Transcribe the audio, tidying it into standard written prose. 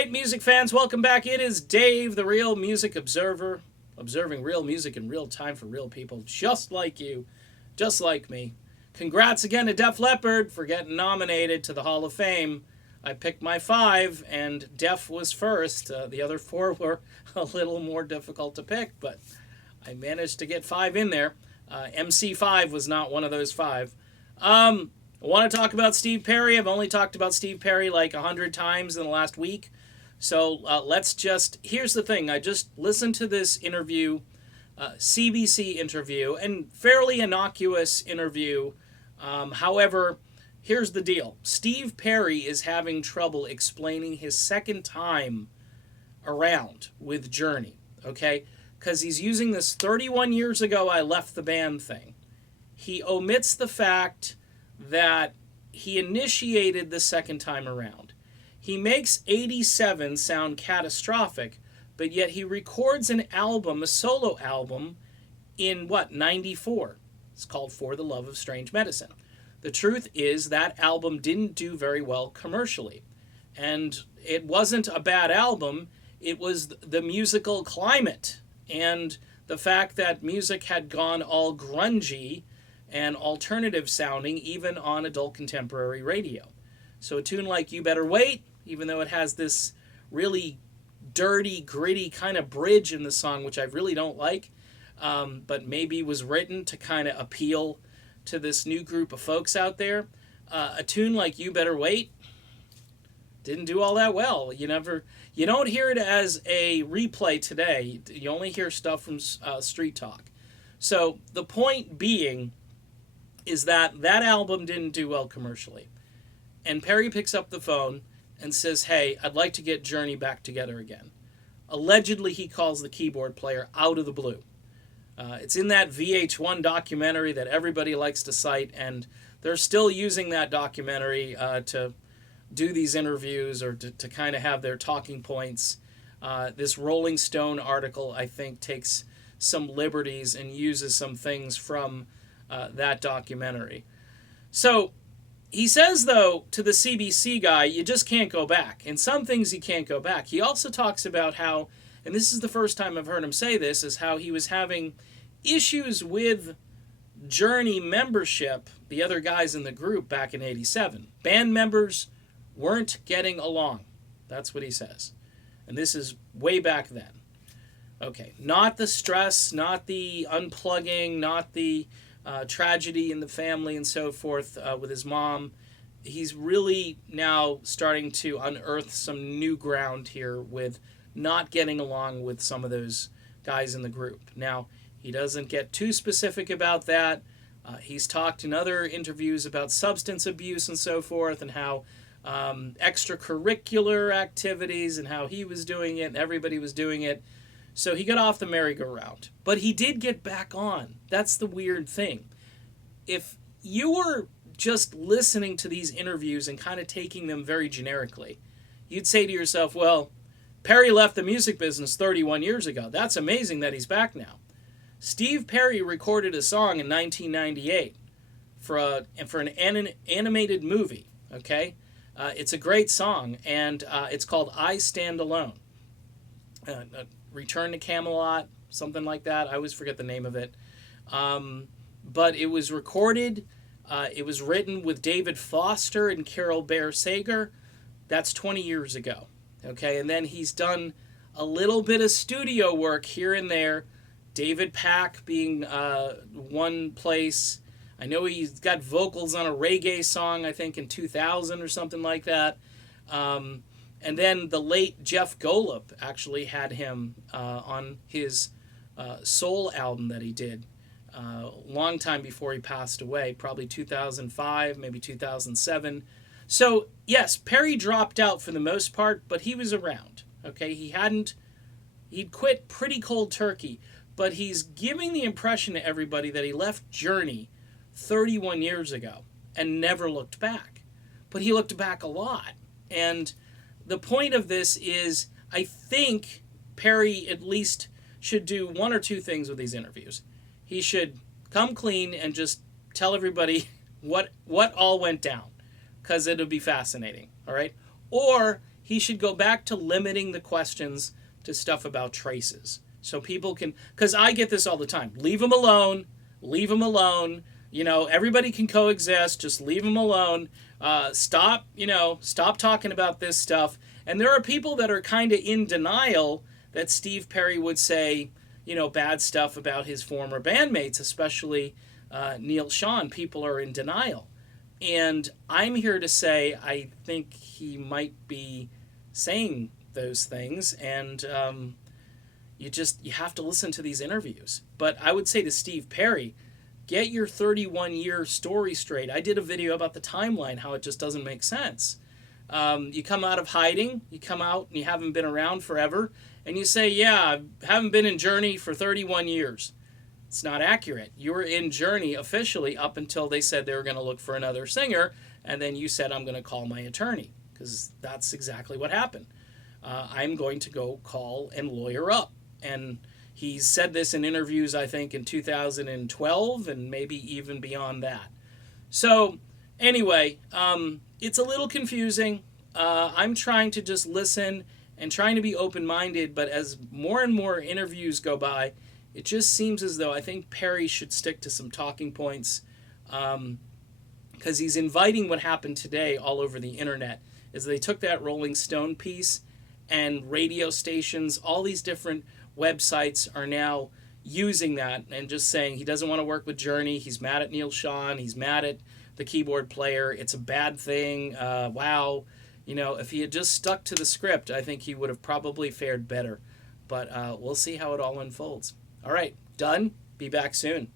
right, music fans, welcome back. It is Dave, the Real Music Observer, observing real music in real time for real people just like you, just like me. Congrats again to Def Leppard for getting nominated to the Hall of Fame. I picked my 5, and Def was first. The other 4 were a little more difficult to pick, but I managed to get 5 in there. MC5 was not one of those 5. I want to talk about Steve Perry. I've only talked about Steve Perry like 100 times in the last week. So here's the thing. I just listened to this interview, CBC interview, and fairly innocuous interview. However, here's the deal. Steve Perry is having trouble explaining his second time around with Journey, okay? Because he's using this 31 years ago I left the band thing. He omits the fact that he initiated the second time around. He makes 87 sound catastrophic, but yet he records an album, a solo album, in 94. It's called For the Love of Strange Medicine. The truth is that album didn't do very well commercially. And it wasn't a bad album, it was the musical climate and the fact that music had gone all grungy and alternative sounding even on adult contemporary radio. So a tune like You Better Wait, even though it has this really dirty, gritty kind of bridge in the song, which I really don't like, but maybe was written to kind of appeal to this new group of folks out there. A tune like You Better Wait didn't do all that well. You don't hear it as a replay today. You only hear stuff from Street Talk. So the point being is that album didn't do well commercially. And Perry picks up the phone and says, hey, I'd like to get Journey back together again. Allegedly, he calls the keyboard player out of the blue. It's in that VH1 documentary that everybody likes to cite, and they're still using that documentary to do these interviews or to kind of have their talking points. This Rolling Stone article, I think, takes some liberties and uses some things from that documentary. So he says, though, to the CBC guy, you just can't go back. And some things you can't go back. He also talks about how, and this is the first time I've heard him say this, is how he was having issues with Journey membership, the other guys in the group back in 87. Band members weren't getting along. That's what he says. And this is way back then. Okay, not the stress, not the unplugging, not the tragedy in the family and so forth with his mom. He's really now starting to unearth some new ground here with not getting along with some of those guys in the group. Now, he doesn't get too specific about that. He's talked in other interviews about substance abuse and so forth, and how extracurricular activities and how he was doing it and everybody was doing it. So he got off the merry-go-round. But he did get back on. That's the weird thing. If you were just listening to these interviews and kind of taking them very generically, you'd say to yourself, well, Perry left the music business 31 years ago. That's amazing that he's back now. Steve Perry recorded a song in 1998 for an animated movie, okay? It's a great song, and it's called I Stand Alone. Return to Camelot, something like that. I always forget the name of it. But it was recorded, it was written with David Foster and Carol Bear Sager. That's 20 years ago. Okay, and then he's done a little bit of studio work here and there. David Pack being one place. I know he's got vocals on a reggae song, I think, in 2000 or something like that. And then the late Jeff Golub actually had him on his soul album that he did a long time before he passed away, probably 2005, maybe 2007. So, yes, Perry dropped out for the most part, but he was around. Okay, he'd quit pretty cold turkey, but he's giving the impression to everybody that he left Journey 31 years ago and never looked back. But he looked back a lot. And the point of this is, I think Perry at least should do one or two things with these interviews. He should come clean and just tell everybody what all went down, because it'll be fascinating, all right? Or he should go back to limiting the questions to stuff about traces. So people can, because I get this all the time. Leave them alone. Leave them alone. Everybody can coexist. Just leave them alone. Stop talking about this stuff. And there are people that are kind of in denial that Steve Perry would say, bad stuff about his former bandmates, especially Neal Schon. People are in denial. And I'm here to say I think he might be saying those things, and you have to listen to these interviews. But I would say to Steve Perry, get your 31-year story straight. I did a video about the timeline, how it just doesn't make sense. You come out of hiding, you come out and you haven't been around forever, and you say, yeah, I haven't been in Journey for 31 years. It's not accurate. You were in Journey officially up until they said they were going to look for another singer, and then you said, I'm going to call my attorney, because that's exactly what happened. I'm going to go call and lawyer up. And he's said this in interviews, I think, in 2012 and maybe even beyond that. So anyway, it's a little confusing. I'm trying to just listen and trying to be open-minded, but as more and more interviews go by, it just seems as though I think Perry should stick to some talking points, because he's inviting what happened today all over the internet. Is they took that Rolling Stone piece, and radio stations, all these different websites are now using that and just saying he doesn't want to work with Journey. He's mad at Neal Schon. He's mad at the keyboard player. It's a bad thing. Wow. If he had just stuck to the script, I think he would have probably fared better. But we'll see how it all unfolds. All right, done. Be back soon.